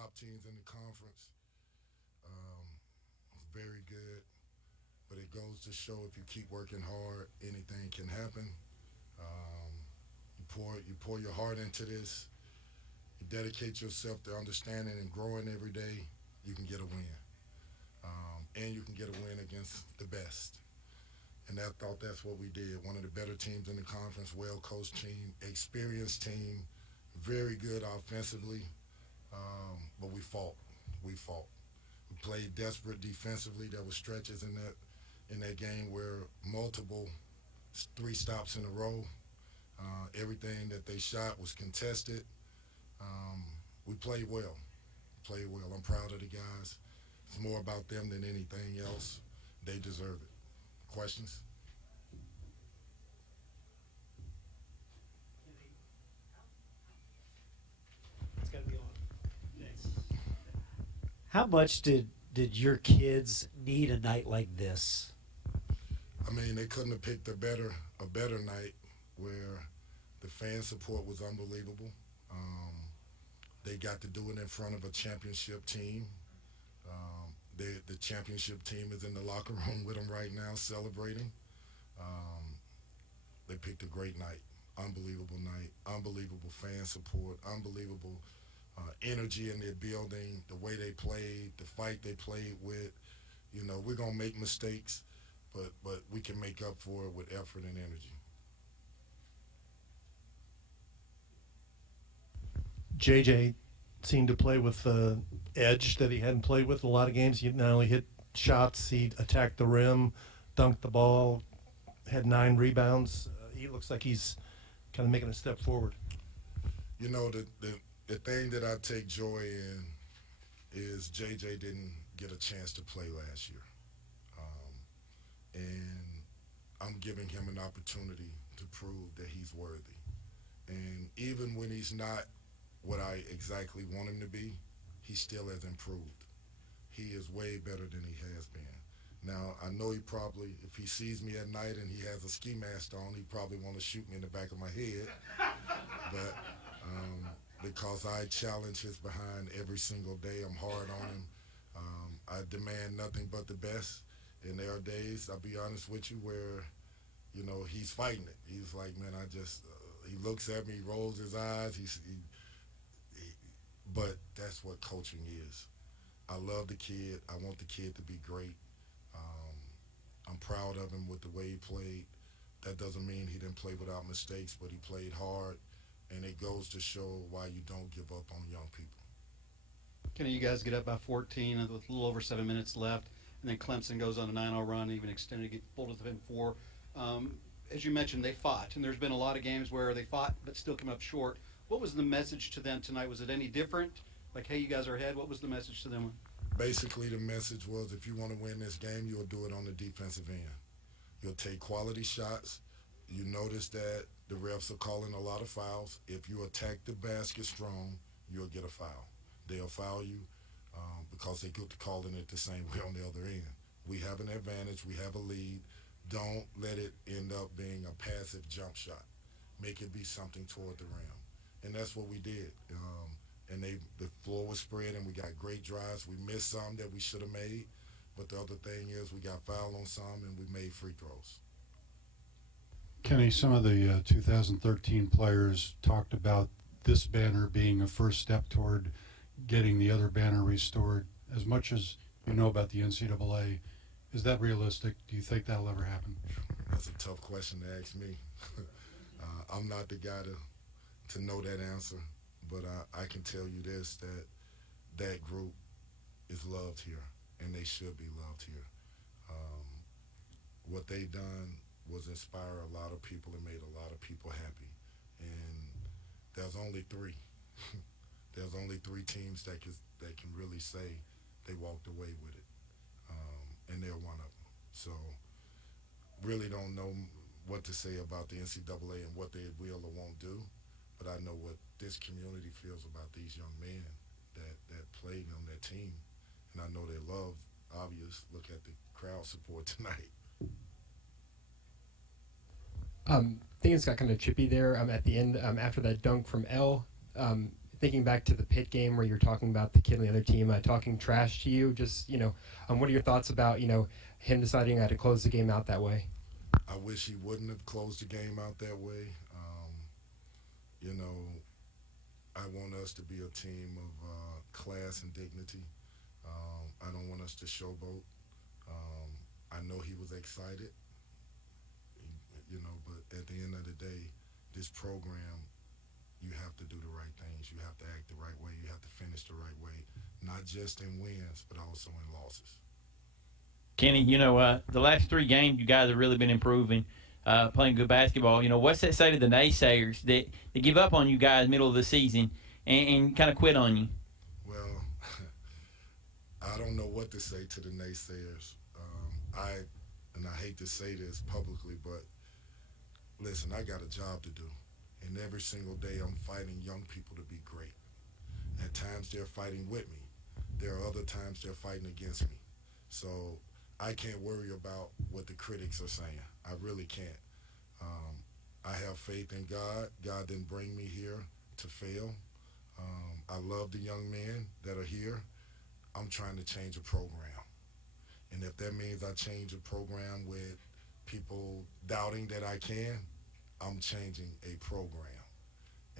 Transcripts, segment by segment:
top teams in the conference. Um, Very good, but it goes to show if you keep working hard, anything can happen. Um, you pour your heart into this. You dedicate yourself to understanding and growing every day. You can get a win, and you can get a win against the best. And I thought that's what we did. One of the better teams in the conference, well coached team, experienced team, very good offensively, but we fought. We fought. We played desperate defensively. There were stretches in that game where multiple three stops in a row. Everything that they shot was contested. Um, we played well. Played well. I'm proud of the guys. It's more about them than anything else. They deserve it. Questions? It's got to be on. Thanks. How much did your kids need a night like this? I mean, they couldn't have picked a better night where the fan support was unbelievable. Um, they got to do it in front of a championship team. The championship team is in the locker room with them right now celebrating. Um, they picked a great night, unbelievable fan support, unbelievable energy in their building, the way they played, the fight they played with. You know, we're gonna make mistakes, but we can make up for it with effort and energy. JJ seemed to play with the edge that he hadn't played with in a lot of games. He not only hit shots, he attacked the rim, dunked the ball, had 9 rebounds. He looks like he's kind of making a step forward. You know, the thing that I take joy in is JJ didn't get a chance to play last year. And I'm giving him an opportunity to prove that he's worthy. And even when he's not what I exactly want him to be, he still has improved. He is way better than he has been. Now, I know he probably, if he sees me at night and he has a ski mask on, he probably want to shoot me in the back of my head. But because I challenge his behind every single day, I'm hard on him. I demand nothing but the best. And there are days, I'll be honest with you, where, you know, he's fighting it. He's like, man, he looks at me, he rolls his eyes, but that's what coaching is. I love the kid. I want the kid to be great. Um, I'm proud of him with the way he played. That doesn't mean he didn't play without mistakes, but he played hard, and it goes to show why you don't give up on young people. Kenny, you guys get up by 14 with a little over 7 minutes left, and then Clemson goes on a 9-0 run, even extended to get pulled to within 4. As you mentioned, they fought, and there's been a lot of games where they fought but still come up short. What was the message to them tonight? Was it any different? Like, hey, you guys are ahead. What was the message to them? Basically, the message was if you want to win this game, you'll do it on the defensive end. You'll take quality shots. You notice that the refs are calling a lot of fouls. If you attack the basket strong, you'll get a foul. They'll foul you because they get to calling it the same way on the other end. We have an advantage. We have a lead. Don't let it end up being a passive jump shot. Make it be something toward the rim. And that's what we did. And the floor was spread, and we got great drives. We missed some that we should have made. But the other thing is we got fouled on some, and we made free throws. Kenny, some of the 2013 players talked about this banner being a first step toward getting the other banner restored. As much as you know about the NCAA, is that realistic? Do you think that'll ever happen? That's a tough question to ask me. I'm not the guy to know that answer, but I can tell you this, that group is loved here, and they should be loved here. What they done was inspire a lot of people and made a lot of people happy. And there's only 3. There's only 3 teams that can really say they walked away with it, and they're one of them. So really don't know what to say about the NCAA and what they will or won't do, but I know what this community feels about these young men that played on that team, and I know they love, obvious. Look at the crowd support tonight. Things got kind of chippy there at the end after that dunk from L. thinking back to the Pitt game where you're talking about the kid on the other team talking trash to you. Just what are your thoughts about him deciding to close the game out that way? I wish he wouldn't have closed the game out that way. You know, I want us to be a team of class and dignity. I don't want us to showboat. I know he was excited, but at the end of the day, this program, you have to do the right things. You have to act the right way. You have to finish the right way, not just in wins, but also in losses. Kenny, the last 3 games, you guys have really been improving, playing good basketball. What's that say to the naysayers that give up on you guys middle of the season and kind of quit on you? Well, I don't know what to say to the naysayers. I hate to say this publicly, but listen, I got a job to do. And every single day I'm fighting young people to be great. At times they're fighting with me. There are other times they're fighting against me. So I can't worry about what the critics are saying. I really can't. I have faith in God. God didn't bring me here to fail. I love the young men that are here. I'm trying to change a program. And if that means I change a program with people doubting that I can, I'm changing a program.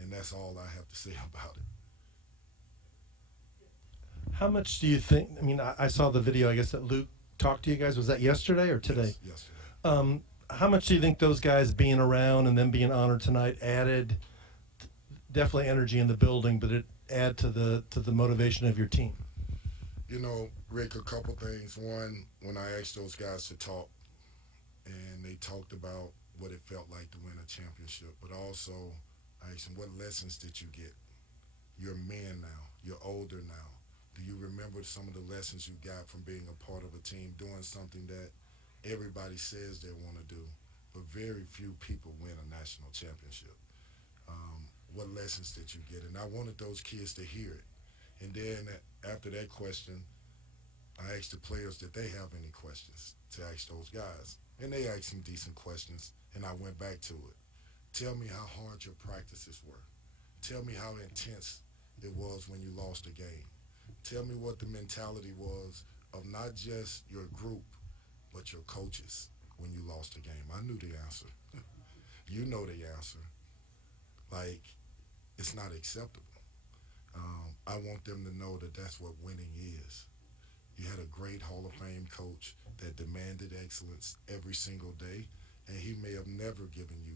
And that's all I have to say about it. How much do you think? I mean, I saw the video, I guess, that Luke talked to you guys. Was that yesterday or today? Yes, yesterday. How much do you think those guys being around and them being honored tonight added definitely energy in the building, but it add to the motivation of your team? Rick, a couple things. One, when I asked those guys to talk, and they talked about what it felt like to win a championship, but also I asked them, what lessons did you get? You're a man now. You're older now. Do you remember some of the lessons you got from being a part of a team, doing something that everybody says they want to do, but very few people win a national championship? What lessons did you get? And I wanted those kids to hear it. And then after that question, I asked the players, did they have any questions to ask those guys? And they asked some decent questions, and I went back to it. Tell me how hard your practices were. Tell me how intense it was when you lost a game. Tell me what the mentality was of not just your group, but your coaches when you lost a game. I knew the answer. You know the answer. It's not acceptable. I want them to know that that's what winning is. You had a great Hall of Fame coach that demanded excellence every single day, and he may have never given you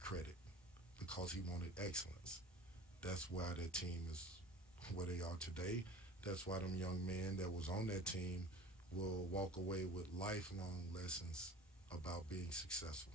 credit because he wanted excellence. That's why that team is where they are today. That's why them young men that was on that team will walk away with lifelong lessons about being successful.